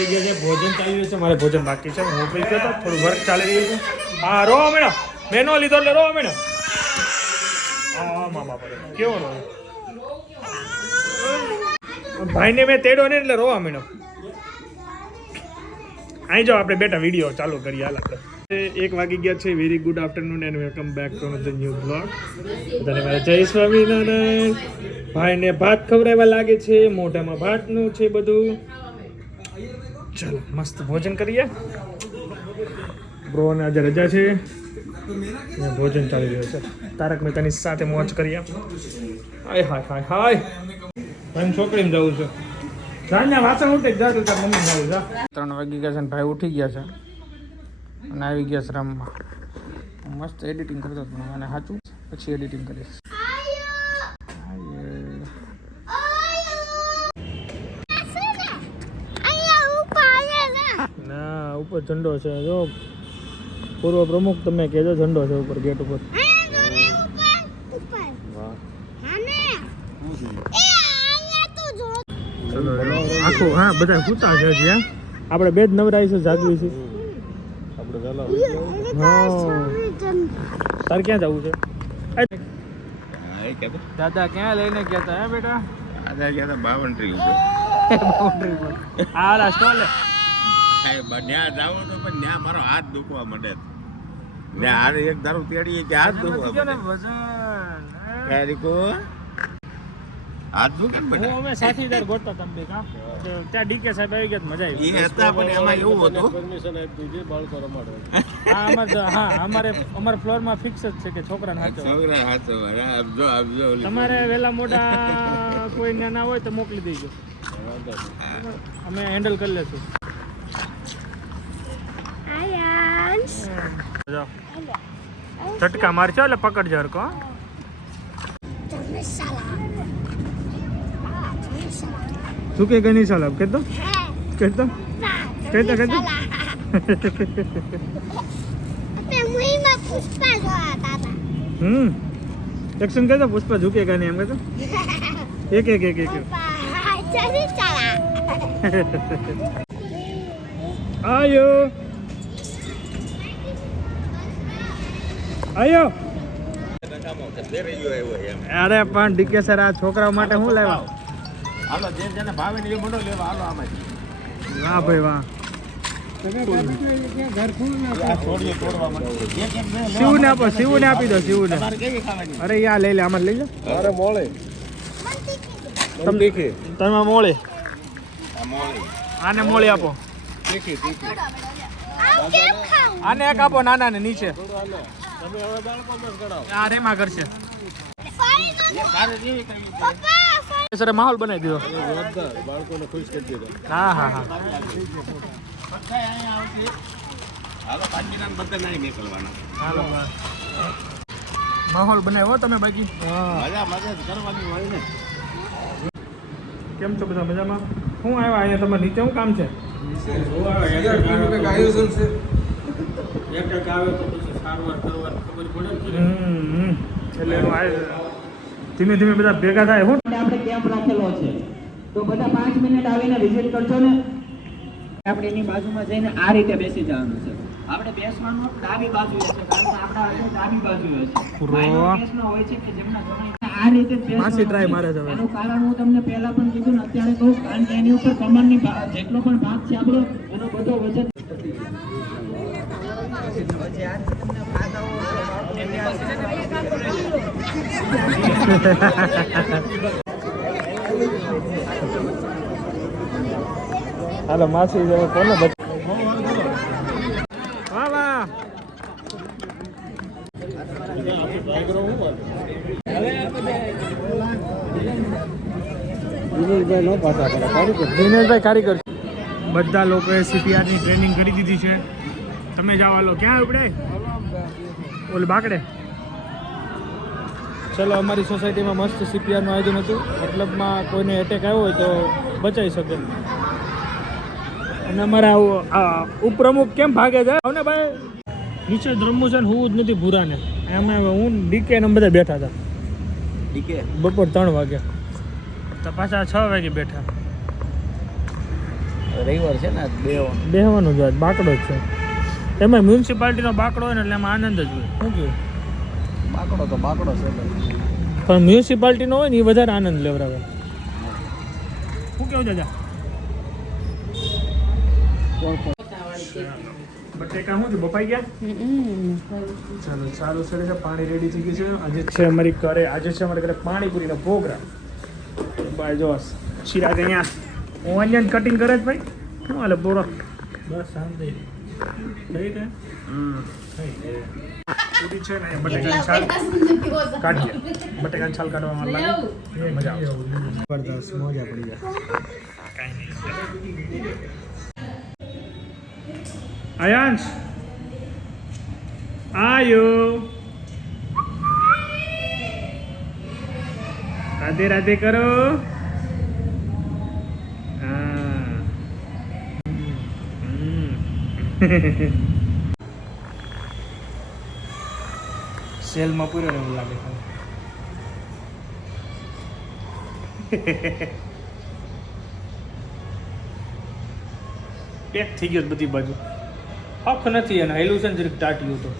થઈ ગયા છે, ભોજન ચાલી રહ્યું છે. મારે ભોજન બાકી છે. હું કઈ ગયો તો થોડું વર્ક ચાલી રહ્યું છે. હા રો મેડમ મેનો લીધો એટલે રો મેડમ. હા મા બાપા કેવો રો ભાઈને મેં તેડો ને એટલે રોવા મેડમ. અહીં જાઓ આપણે બેટા વિડીયો ચાલુ કરીએ. હાલ આપણે 1 વાગી ગયા છે. Very good afternoon and welcome back to the new blog. બધાને મારા જય સ્વામિનારાયણ. ભાઈને ભાત ખવડાવવા લાગે છે, મોઢામાં ભાતનું છે બધું. ચાલો મસ્ત ભોજન કરીએ. બ્રોને આજે રજા છે, ભોજન ચાલી રહ્યો છે. તારક મહેતાની સાથે મોજ કરીએ. હાય હાય હાય હાય ભાઈ છોકરીને જવું છે. જાને વાસણ ઉઠે જા તું તાર મમ્મી જવું જા. 3 વાગી ગયા છે ને ભાઈ ઉઠી ગયા છે અને આવી ગયા છે રમવા. મસ્ત એડિટિંગ કરતો હતો મને સાચું, પછી એડિટિંગ કરીશ. ના ઉપર ઝંડો છે જો. પૂર્વ પ્રમુખ તમે કહેજો ઝંડો છે ઉપર ગેટ ઉપર. આખું હા બધા સૂતા છે હજી. હા આપણે બે જ નવરાઈ છે, જાગવી છે. તાર ક્યાં જવું છે? દાદા ક્યાં લઈને ગયા હતા? હે બેટા દાદા ગયા હતા બાઉન્ડ્રી ઉપર. આ સ્ટોલ ત્યાં જાવું તો પણ ત્યાં મારો હાથ દુખવા માંડે. ત્યાં એક દારૂ તેડીએ કે હાથ દુખવા માંડે. હાથ દુખે ને હું અમે સાથીદાર ગોતતા તમે કા ત્યાં ડીકે સાહેબ આવી ગયા મજા આવી. એ હતા પણ એમાં એવું હતું પરમિશન આપી દીધી બાળકો રમાડવા. હા અમારા ફ્લોર માં ફિક્સ જ છે કે છોકરાને હાચો. છોકરા હાચો આપજો આપજો. તમારે વેલા મોટા કોઈ ના હોય તો મોકલી દેજો, અમે હેન્ડલ કરી લેશું. ઝટકા મારજો એટલે પકડજો હરકો. શું કે ગઈ નહીં સાલા કહેતો કહેતો કહેતો કહેતો. એક્શન કહેતો પુષ્પા ઝુકેગા નહીં એમ કહેતો. એક એક એક એક આયો આયો. અરે પણ ડીકે સર આ છોકરાઓ માટે શું લાવ્યા? હાલો જેને ભાવે ને એ મંડો લેવા હાલો આમાંથી. વાહ ભાઈ વાહ. શિવને આપો, શિવને આપી દો, શિવને. અરે યા લઈ લે, આમાં લઈ લે. અરે મોળે તમે મોળે આને મોળી આપો. આને એક આપો નાના ને નીચે. આ રેમાં કરશે સર માહોલ બનાવી દીધો. બાળકોને ખુશ કરી દીધો. હા હા હા હાલો માહોલ બનાવ્યો તમે બાકી. કેમ છો બધા મજામાં? શું આવ્યા અહીંયા તમારે નીચે શું કામ છે? એટલે એનું ધીમે ધીમે બધા ભેગા થાય. શું આપણે કેમ્પ રાખેલો છે તો બધા 5 મિનિટ આવીને વિઝિટ કરજો ને. આપણે એની બાજુમાં જઈને આ રીતે બેસી જવાનું છે. આપણે બેસવાનું ડાબી બાજુ છે કારણ કે આપણા હાથે ડાબી બાજુ છે. માઇનર કેસમાં હોય છે કે જેમના જમણી આ રીતે પાછી ટ્રાય મારે છે. એનું કારણ હું તમને પહેલા પણ કીધું ને અત્યારે કહું કારણ કે એની ઉપર કમરની જેટલો પણ ભાગ છે આપણો એનો બધો વજન હાલો માસી કોને વાહ વાહ. દિનેશભાઈ કારીગર બધા લોકોએ સીપીઆરની ટ્રેનિંગ કરી દીધી છે. તમે જાઓ હાલો. ક્યાં ઉપડે ઓલ બાકડે. ચલો અમારી સોસાયટીમાં મસ્ત સીપીઆરનું આયોજન હતું. મતલબમાં કોઈને એટેક આવ્યો હોય તો બચાવી શકે. અને અમારા ઉપપ્રમુખ કેમ ભાગે છે? આવને ભાઈ નીચે રમવું છે ને હું જ નથી ભૂરાને. એમાં હું ડીકે ને બધા બેઠા હતા. ડીકે બપોર 3 વાગ્યા તો પાછા 6 વાગે બેઠા. રવિવાર છે ને બેહવાનું જ હોય બાકડો જ છે એમાં મ્યુનિસિપાલિટીનો બાકડો હોય ને એટલે એમાં આનંદ જ હોય શું કહ્યું બાકડો તો બાકડો છે પણ મ્યુનિસિપાલિટીનો હોય ને એ વધારે આનંદ લેવડાવે શું કેવું દાદા બટેકા શું છે બપાઈ ગયા ચાલો સારું સર છે પાણી રેડી થઈ ગયું છે આજે છે અમારી ઘરે પાણીપુરીનો પ્રોગ્રામ ભાઈ જો શિરાજ અહીંયા ઓનિયન કટિંગ કરે જ ભાઈ શું હાલે બોરો બસ શાંતિ થઈ ગઈ પૂરી છે ને બટેકાની છાલ કાઢીએ બટેકાની છાલ કાઢવામાં લાગે મજા આવે જબરદસ્ત મજા પડી જાય કાંઈ નહીં આયાંશ આયો રાધે રાધે કરો હા સેલમાં પૂર્યો એવું લાગે પેક થઈ ગયો બધી બાજુ હક નથી અને હેલું છે ને જરીક ટાટ્યું તો